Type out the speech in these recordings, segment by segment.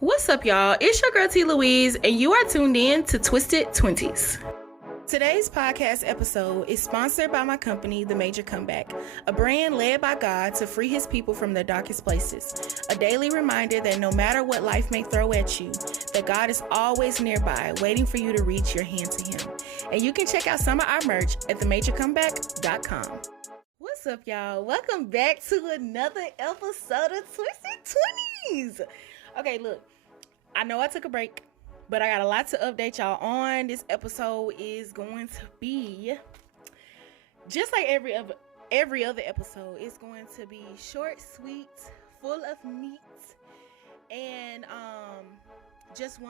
What's up, y'all? It's your girl T. Louise, and you are tuned in to Twisted Twenties. Today's podcast episode is sponsored by my company, The Major Comeback, a brand led by God to free his people from their darkest places. A daily reminder that no matter what life may throw at you, that God is always nearby, waiting for you to reach your hand to him. And you can check out some of our merch at themajorcomeback.com. What's up, y'all? Welcome back to another episode of Twisted Twenties. Okay, look, I know I took a break, but I got a lot to update y'all on. This episode is going to be just like every other episode. It's going to be short, sweet, full of meat, and just 100%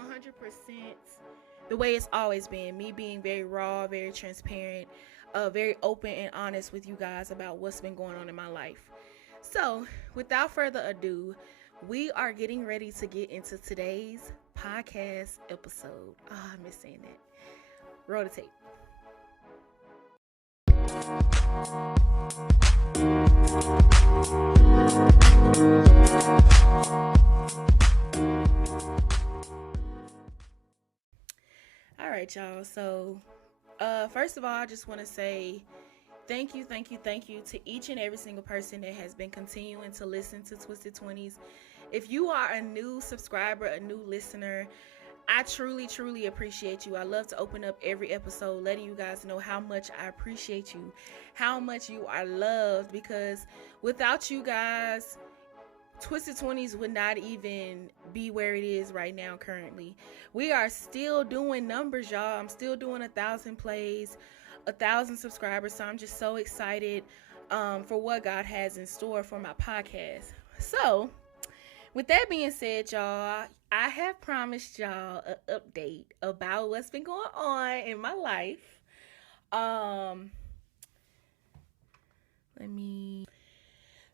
the way it's always been. Me being very raw, very transparent, very open and honest with you guys about what's been going on in my life. So, without further ado, we are getting ready to get into today's podcast episode. I miss saying that. Roll the tape. All right, y'all. So, first of all, I just want to say thank you to each and every single person that has been continuing to listen to Twisted Twenties. If you are a new subscriber, a new listener, I truly appreciate you. I love to open up every episode letting you guys know how much I appreciate you, how much you are loved, because without you guys, Twisted Twenties would not even be where it is right now currently. We are still doing numbers, y'all. I'm still doing 1,000 plays, 1,000 subscribers, so I'm just so excited for what God has in store for my podcast. So, with that being said, y'all, I have promised y'all an update about what's been going on in my life.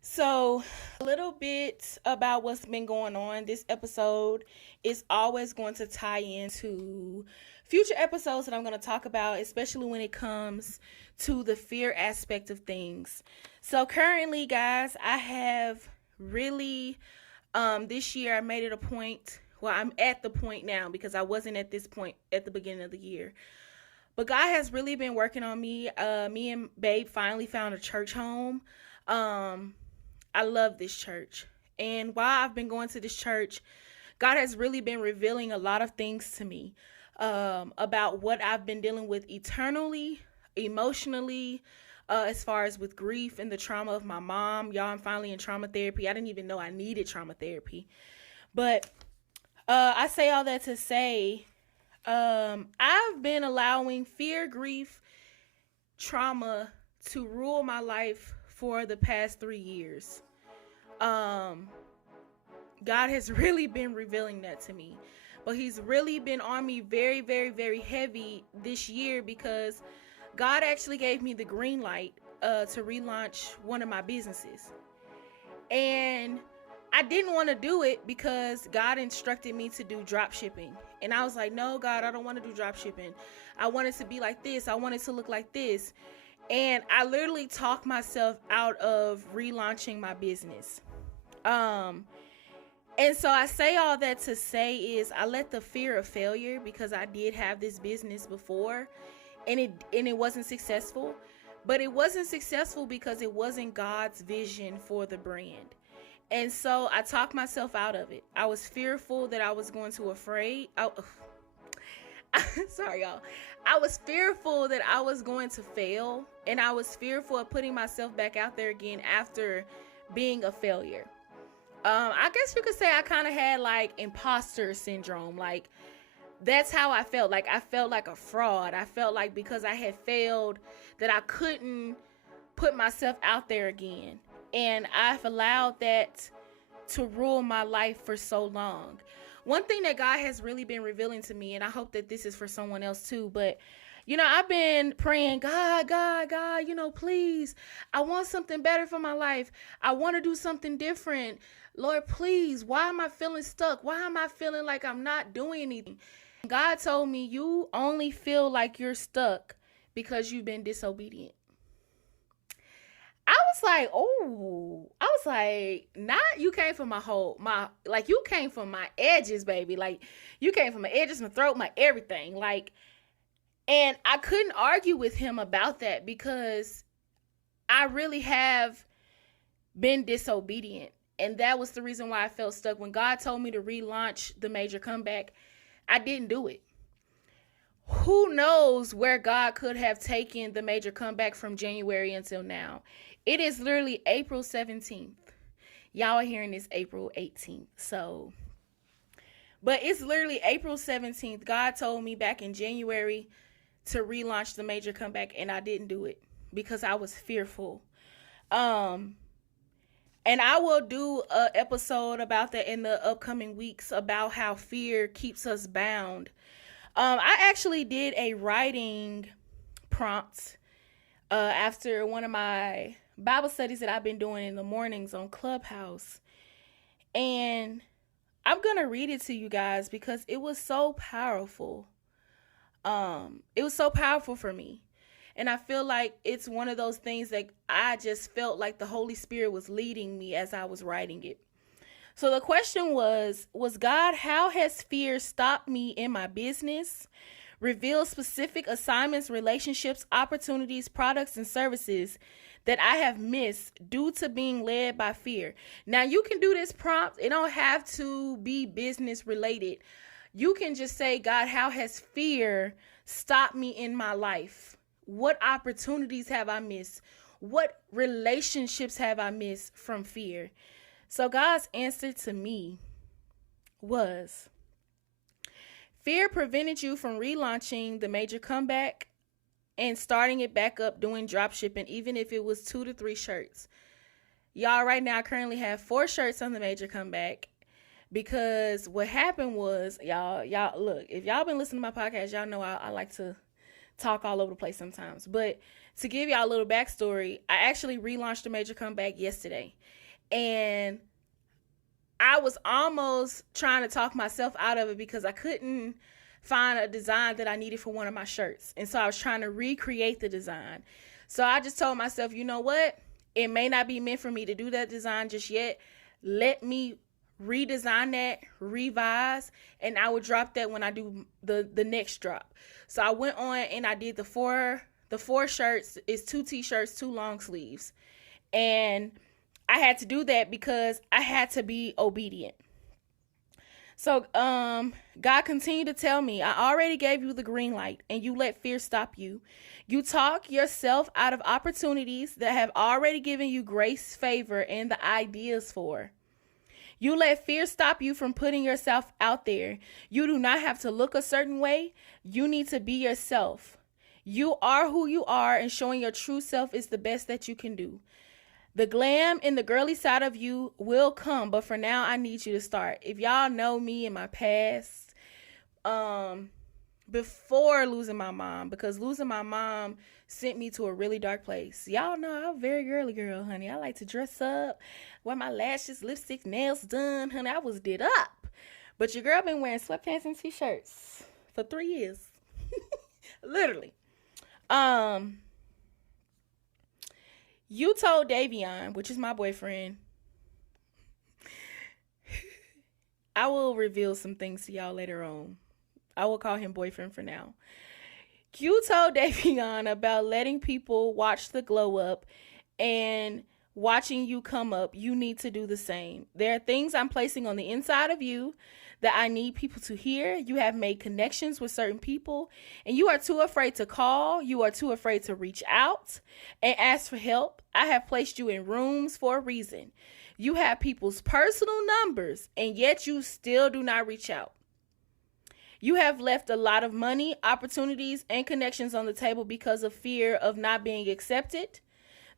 So, a little bit about what's been going on. This episode is always going to tie into future episodes that I'm going to talk about, especially when it comes to the fear aspect of things. So, currently, guys, I have really... this year I made it a point. Well, I'm at the point now because I wasn't at this point at the beginning of the year. But God has really been working on me. Me and Babe finally found a church home. I love this church. And while I've been going to this church, God has really been revealing a lot of things to me about what I've been dealing with eternally, emotionally, as far as with grief and the trauma of my mom. Y'all, I'm finally in trauma therapy. I didn't even know I needed trauma therapy. But I say all that to say, I've been allowing fear, grief, trauma to rule my life for the past 3 years. God has really been revealing that to me. But he's really been on me very, very, very heavy this year because God actually gave me the green light to relaunch one of my businesses. And I didn't want to do it because God instructed me to do drop shipping. And I was like, no, God, I don't want to do drop shipping. I want it to be like this. I want it to look like this. And I literally talked myself out of relaunching my business. And so I say all that to say is I let the fear of failure, because I did have this business before, and it wasn't successful. But it wasn't successful because it wasn't God's vision for the brand. And so I talked myself out of it. I was fearful that I was going to sorry, y'all. I was fearful that I was going to fail, and I was fearful of putting myself back out there again after being a failure. I guess you could say I kind of had like imposter syndrome. Like, that's how I felt. Like, I felt like a fraud. I felt like because I had failed that I couldn't put myself out there again. And I've allowed that to rule my life for so long. One thing that God has really been revealing to me, and I hope that this is for someone else too, but I've been praying, God, please, I want something better for my life. I want to do something different. Lord, please, why am I feeling stuck? Why am I feeling like I'm not doing anything? God told me, you only feel like you're stuck because you've been disobedient. I was like, oh, I was like, not you came from like you came from my edges, baby. Like you came from my edges, my throat, my everything. Like, and I couldn't argue with him about that because I really have been disobedient. And that was the reason why I felt stuck. When God told me to relaunch the major comeback, I didn't do it. Who knows where God could have taken the major comeback from January until now? It is literally April 17th. Y'all are hearing this April 18th. So, but it's literally April 17th. God told me back in January to relaunch the major comeback, and I didn't do it because I was fearful. And I will do an episode about that in the upcoming weeks about how fear keeps us bound. I actually did a writing prompt after one of my Bible studies that I've been doing in the mornings on Clubhouse. And I'm going to read it to you guys because it was so powerful. It was so powerful for me. And I feel like it's one of those things that I just felt like the Holy Spirit was leading me as I was writing it. So the question was God, how has fear stopped me in my business? Reveal specific assignments, relationships, opportunities, products, and services that I have missed due to being led by fear. Now, you can do this prompt. It don't have to be business related. You can just say, God, how has fear stopped me in my life? What opportunities have I missed? What relationships have I missed from fear? So God's answer to me was, fear prevented you from relaunching the major comeback and starting it back up doing drop shipping, even if it was 2 to 3 shirts. Y'all right now currently have 4 shirts on the major comeback because what happened was, y'all look, if y'all been listening to my podcast, y'all know I like to talk all over the place sometimes. But to give y'all a little backstory, I actually relaunched the major comeback yesterday. And I was almost trying to talk myself out of it because I couldn't find a design that I needed for one of my shirts. And so I was trying to recreate the design. So I just told myself, you know what? It may not be meant for me to do that design just yet. Let me redesign that, revise, and I will drop that when I do the next drop. So I went on and I did the four shirts. It's 2 t-shirts, 2 long sleeves. And I had to do that because I had to be obedient. So God continued to tell me, I already gave you the green light and you let fear stop you. You talk yourself out of opportunities that have already given you grace, favor, and the ideas for. You let fear stop you from putting yourself out there. You do not have to look a certain way. You need to be yourself. You are who you are, and showing your true self is the best that you can do. The glam and the girly side of you will come, but for now, I need you to start. If y'all know me in my past, before losing my mom, because losing my mom sent me to a really dark place. Y'all know I'm a very girly girl, honey. I like to dress up, wear my lashes, lipstick, nails done, honey. I was did up. But your girl been wearing sweatpants and t-shirts for 3 years. Literally. You told Davion, which is my boyfriend, I will reveal some things to y'all later on. I will call him boyfriend for now. You told Davion about letting people watch the glow up and watching you come up. You need to do the same. There are things I'm placing on the inside of you that I need people to hear. You have made connections with certain people, and you are too afraid to call. You are too afraid to reach out and ask for help. I have placed you in rooms for a reason. You have people's personal numbers, and yet you still do not reach out. You have left a lot of money, opportunities, and connections on the table because of fear of not being accepted,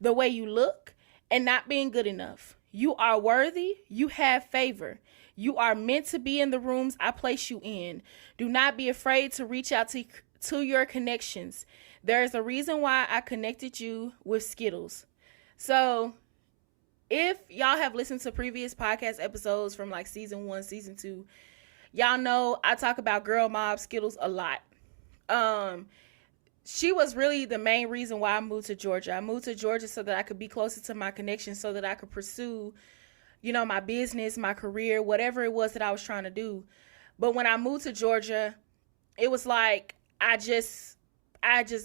the way you look, and not being good enough. You are worthy. You have favor. You are meant to be in the rooms I place you in. Do not be afraid to reach out to your connections. There is a reason why I connected you with Skittles. So if y'all have listened to previous podcast episodes from like season 1, season 2, y'all know I talk about Girl Mob Skittles a lot. she was really the main reason why I moved to Georgia. I moved to Georgia so that I could be closer to my connection, so that I could pursue, my business, my career, whatever it was that I was trying to do. But when I moved to Georgia, it was like I just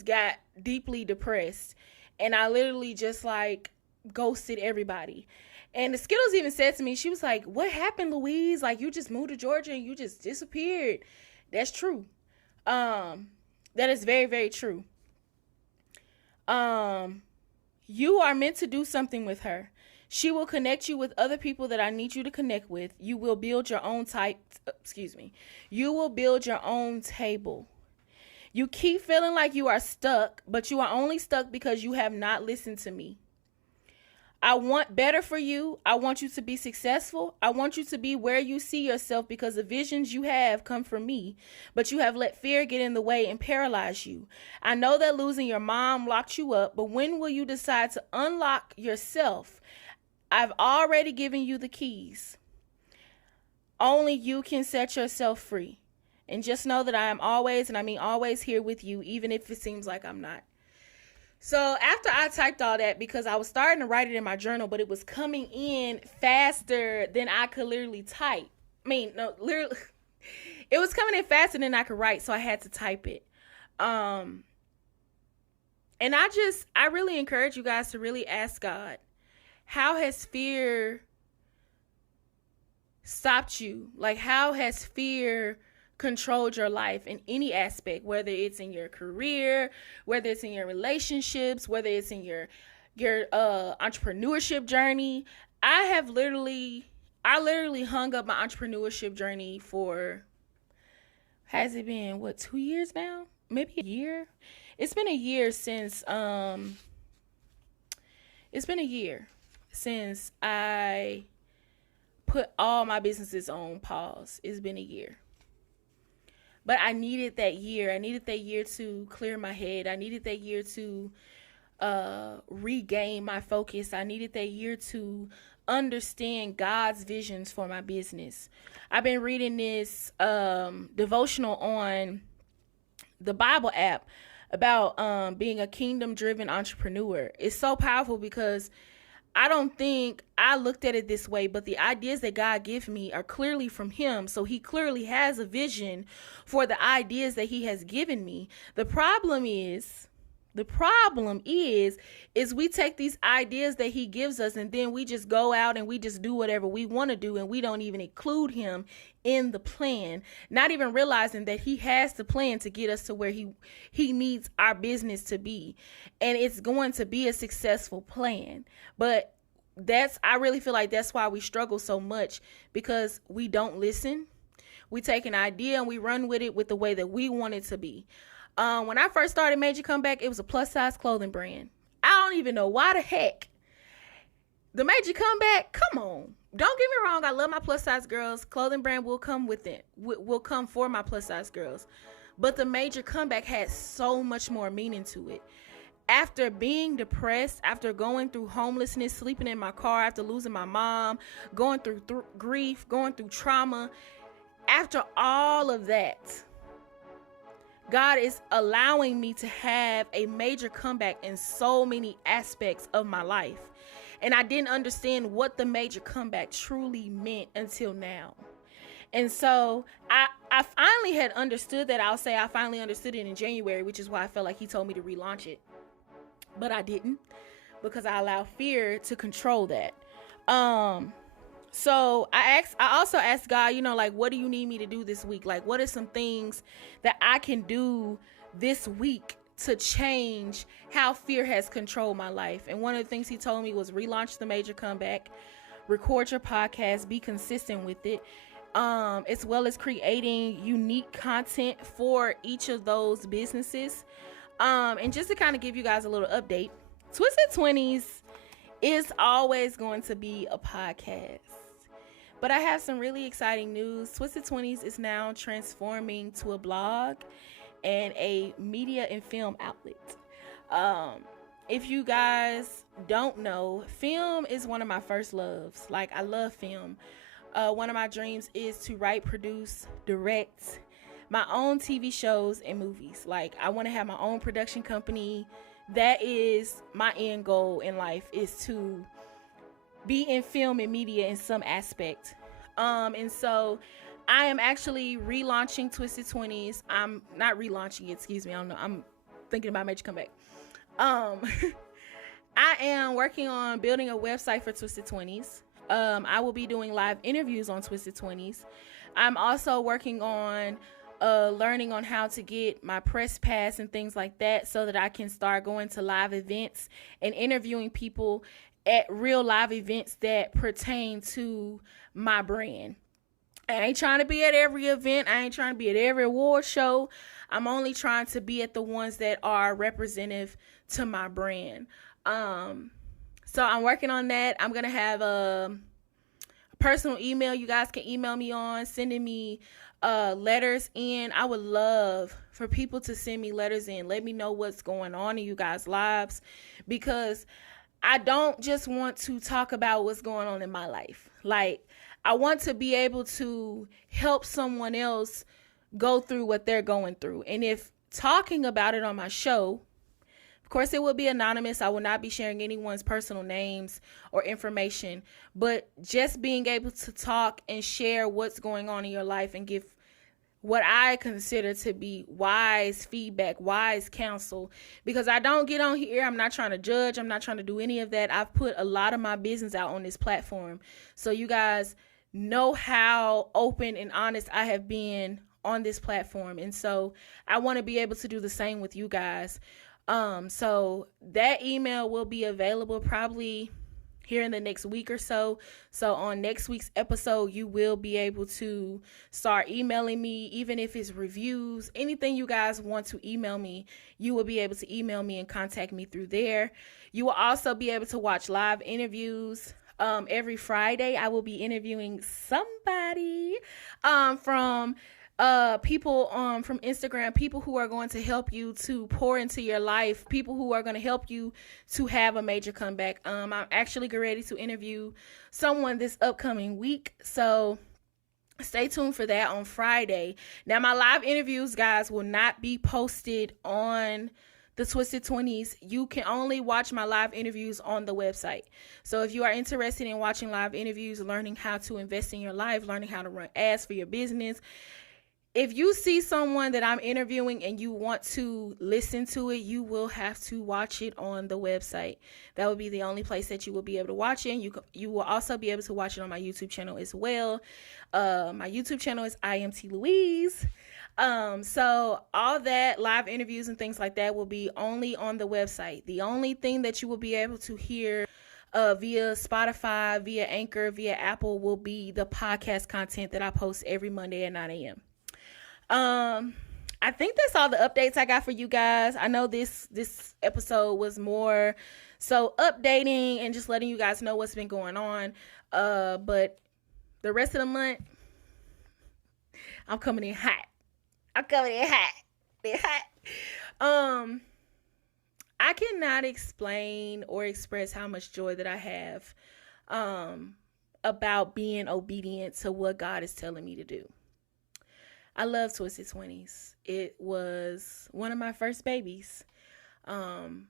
got deeply depressed, and I literally just like ghosted everybody. And the Skittles even said to me, she was like, "What happened, Louise? Like, you just moved to Georgia and you just disappeared." That's true. That is very, very true. You are meant to do something with her. She will connect you with other people that I need you to connect with. You will build your own You will build your own table. You keep feeling like you are stuck, but you are only stuck because you have not listened to me. I want better for you. I want you to be successful. I want you to be where you see yourself, because the visions you have come from me, but you have let fear get in the way and paralyze you. I know that losing your mom locked you up, but when will you decide to unlock yourself? I've already given you the keys. Only you can set yourself free. And just know that I am always, and I mean always, here with you, even if it seems like I'm not. So after I typed all that, because I was starting to write it in my journal, but it was coming in faster than I could literally type. Literally, it was coming in faster than I could write, so I had to type it. And I really encourage you guys to really ask God, how has fear stopped you? Like, how has fear controlled your life in any aspect, whether it's in your career, whether it's in your relationships, whether it's in your entrepreneurship journey? I literally hung up my entrepreneurship journey for, has it been 2 years now? Maybe a year. It's been a year since I put all my businesses on pause. It's been a year. But I needed that year. I needed that year to clear my head. I needed that year to regain my focus. I needed that year to understand God's visions for my business. I've been reading this devotional on the Bible app about being a kingdom-driven entrepreneur. It's so powerful because I don't think I looked at it this way, but the ideas that God gives me are clearly from him. So he clearly has a vision for the ideas that he has given me. The problem is we take these ideas that he gives us, and then we just go out and we just do whatever we want to do, and we don't even include him in the plan, not even realizing that he has the plan to get us to where he needs our business to be. And it's going to be a successful plan. But I really feel like that's why we struggle so much, because we don't listen. We take an idea and we run with it with the way that we want it to be. When I first started Major Comeback, it was a plus size clothing brand. I don't even know why the heck the Major Comeback. Come on. Don't get me wrong. I love my plus size girls. Clothing brand will come with it. Will come for my plus size girls. But the Major Comeback had so much more meaning to it. After being depressed, after going through homelessness, sleeping in my car, after losing my mom, going through grief, going through trauma, after all of that, God is allowing me to have a major comeback in so many aspects of my life. And I didn't understand what the major comeback truly meant until now. And so I finally had understood that. I'll say I finally understood it in January, which is why I felt like he told me to relaunch it. But I didn't, because I allowed fear to control that. So I also asked God, like, what do you need me to do this week? Like, what are some things that I can do this week to change how fear has controlled my life? And one of the things he told me was relaunch the Major Comeback, record your podcast, be consistent with it, as well as creating unique content for each of those businesses. And just to kind of give you guys a little update, Twisted Twenties is always going to be a podcast. But I have some really exciting news. Twisted Twenties is now transforming to a blog and a media and film outlet. If you guys don't know, film is one of my first loves. Like, I love film. One of my dreams is to write, produce, direct, my own TV shows and movies. Like, I want to have my own production company. That is my end goal in life, is to be in film and media in some aspect. And so I am actually relaunching Twisted Twenties. I'm not relaunching it, excuse me. I don't know. I'm thinking about Major Comeback. I am working on building a website for Twisted Twenties. I will be doing live interviews on Twisted Twenties. I'm also working on learning on how to get my press pass and things like that, so that I can start going to live events and interviewing people at real live events that pertain to my brand. I ain't trying to be at every event. I ain't trying to be at every award show. I'm only trying to be at the ones that are representative to my brand. So I'm working on that. I'm going to have a personal email you guys can email me on, sending me letters in. I would love for people to send me letters in. Let me know what's going on in you guys' lives, because I don't just want to talk about what's going on in my life. Like, I want to be able to help someone else go through what they're going through. And if talking about it on my show, of course, it will be anonymous. I will not be sharing anyone's personal names or information, but just being able to talk and share what's going on in your life and give what I consider to be wise feedback, wise counsel, because I don't get on here. I'm not trying to judge. I'm not trying to do any of that. I've put a lot of my business out on this platform, so you guys know how open and honest I have been on this platform. And so I want to be able to do the same with you guys. So that email will be available probably here in the next week or so. So on next week's episode, you will be able to start emailing me, even if it's reviews, anything you guys want to email me, you will be able to email me and contact me through there. You will also be able to watch live interviews. Every Friday, I will be interviewing somebody from people from Instagram, people who are going to help you to pour into your life, people who are going to help you to have a major comeback. I'm actually getting ready to interview someone this upcoming week, so stay tuned for that on Friday. Now, my live interviews, guys, will not be posted on the Twisted 20s. You can only watch my live interviews on the website. So if you are interested in watching live interviews, learning how to invest in your life, learning how to run ads for your business, if you see someone that I'm interviewing and you want to listen to it, you will have to watch it on the website. That would be the only place that you will be able to watch it. And you will also be able to watch it on my YouTube channel as well. My YouTube channel is IMT Louise. So all that live interviews and things like that will be only on the website. The only thing that you will be able to hear via Spotify, via Anchor, via Apple will be the podcast content that I post every Monday at 9 a.m. I think that's all the updates I got for you guys. I know this episode was more so updating and just letting you guys know what's been going on. But the rest of the month, I'm coming in hot. I cannot explain or express how much joy that I have about being obedient to what God is telling me to do. I love Twisted 20s. It was one of my first babies. And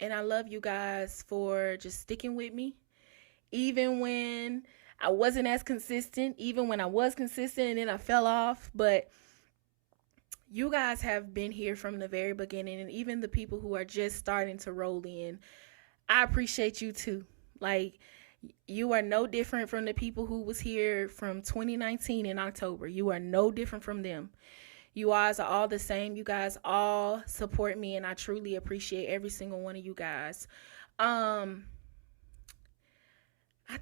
I love you guys for just sticking with me. Even when I wasn't as consistent, even when I was consistent and then I fell off. But you guys have been here from the very beginning. And even the people who are just starting to roll in, I appreciate you too. Like, you are no different from the people who was here from 2019 in October. You are no different from them. You guys are all the same. You guys all support me, and I truly appreciate every single one of you guys. I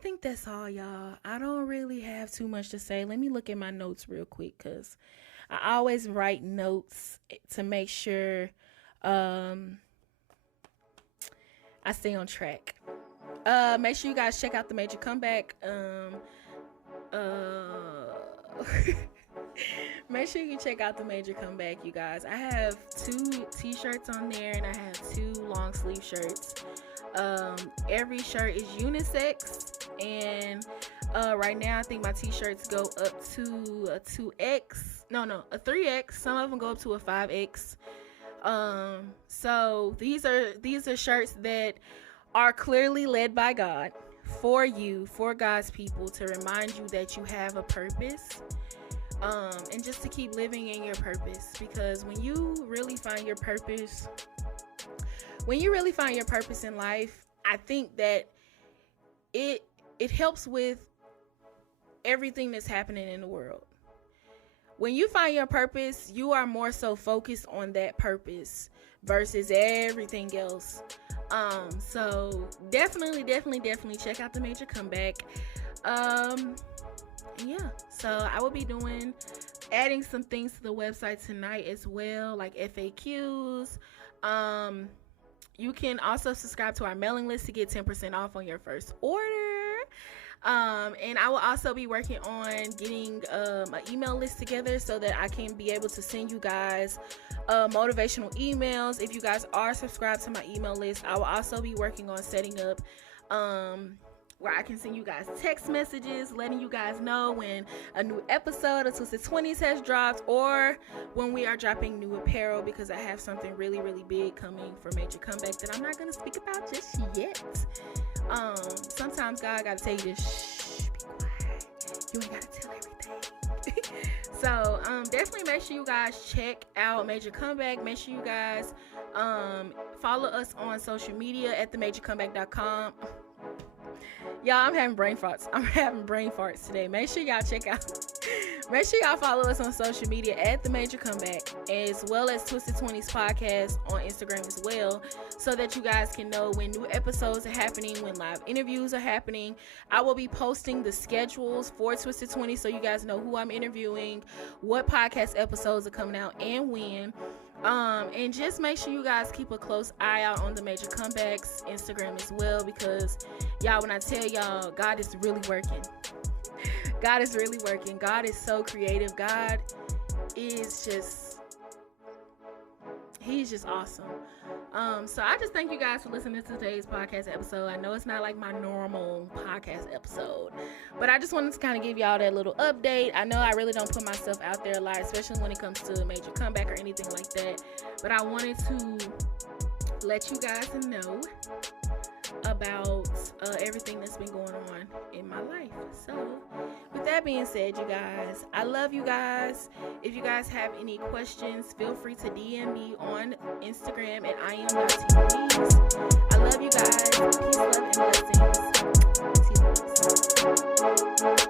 think that's all, y'all. I don't really have too much to say. Let me look at my notes real quick, because I always write notes to make sure I stay on track. Make sure you guys check out the Major Comeback. Make sure you check out the Major Comeback, you guys. I have 2 t-shirts on there, and I have 2 long sleeve shirts. Every shirt is unisex, and right now I think my t-shirts go up to a 2X. a 3X. Some of them go up to a 5X. So these are shirts that are clearly led by God for you, for God's people, to remind you that you have a purpose, and just to keep living in your purpose. Because when you really find your purpose in life, I think that it helps with everything that's happening in the world. When you find your purpose, you are more so focused on that purpose versus everything else. So definitely check out the Major Comeback. Yeah, so I will be adding some things to the website tonight as well, like FAQs. You can also subscribe to our mailing list to get 10% off on your first order. And I will also be working on getting an email list together so that I can be able to send you guys motivational emails. If you guys are subscribed to my email list, I will also be working on setting up where I can send you guys text messages letting you guys know when a new episode of Twisted 20s has dropped, or when we are dropping new apparel, because I have something really big coming for Major Comeback that I'm not going to speak about just yet. Sometimes God gotta tell you to shh, be quiet. You ain't gotta tell everything. So definitely make sure you guys check out Major Comeback. Make sure you guys follow us on social media at themajorcomeback.com. Y'all, I'm having brain farts today. Make sure y'all follow us on social media at The Major Comeback, as well as Twisted 20s podcast on Instagram as well, so that you guys can know when new episodes are happening, when live interviews are happening. I will be posting the schedules for Twisted 20s so you guys know who I'm interviewing, what podcast episodes are coming out, and when. And just make sure you guys keep a close eye out on the Major Comebacks Instagram as well, because y'all, when I tell y'all, God is really working. God is really working. God is so creative. God is he's just awesome. So I just thank you guys for listening to today's podcast episode. I know it's not like my normal podcast episode, but I just wanted to kind of give y'all that little update. I know I really don't put myself out there a lot, especially when it comes to a Major Comeback or anything like that, but I wanted to let you guys know about everything that's been going on in my life. So with that being said, you guys, I love you guys. If you guys have any questions, feel free to DM me on Instagram at iam.tv. I love you guys. Peace, love, and blessings.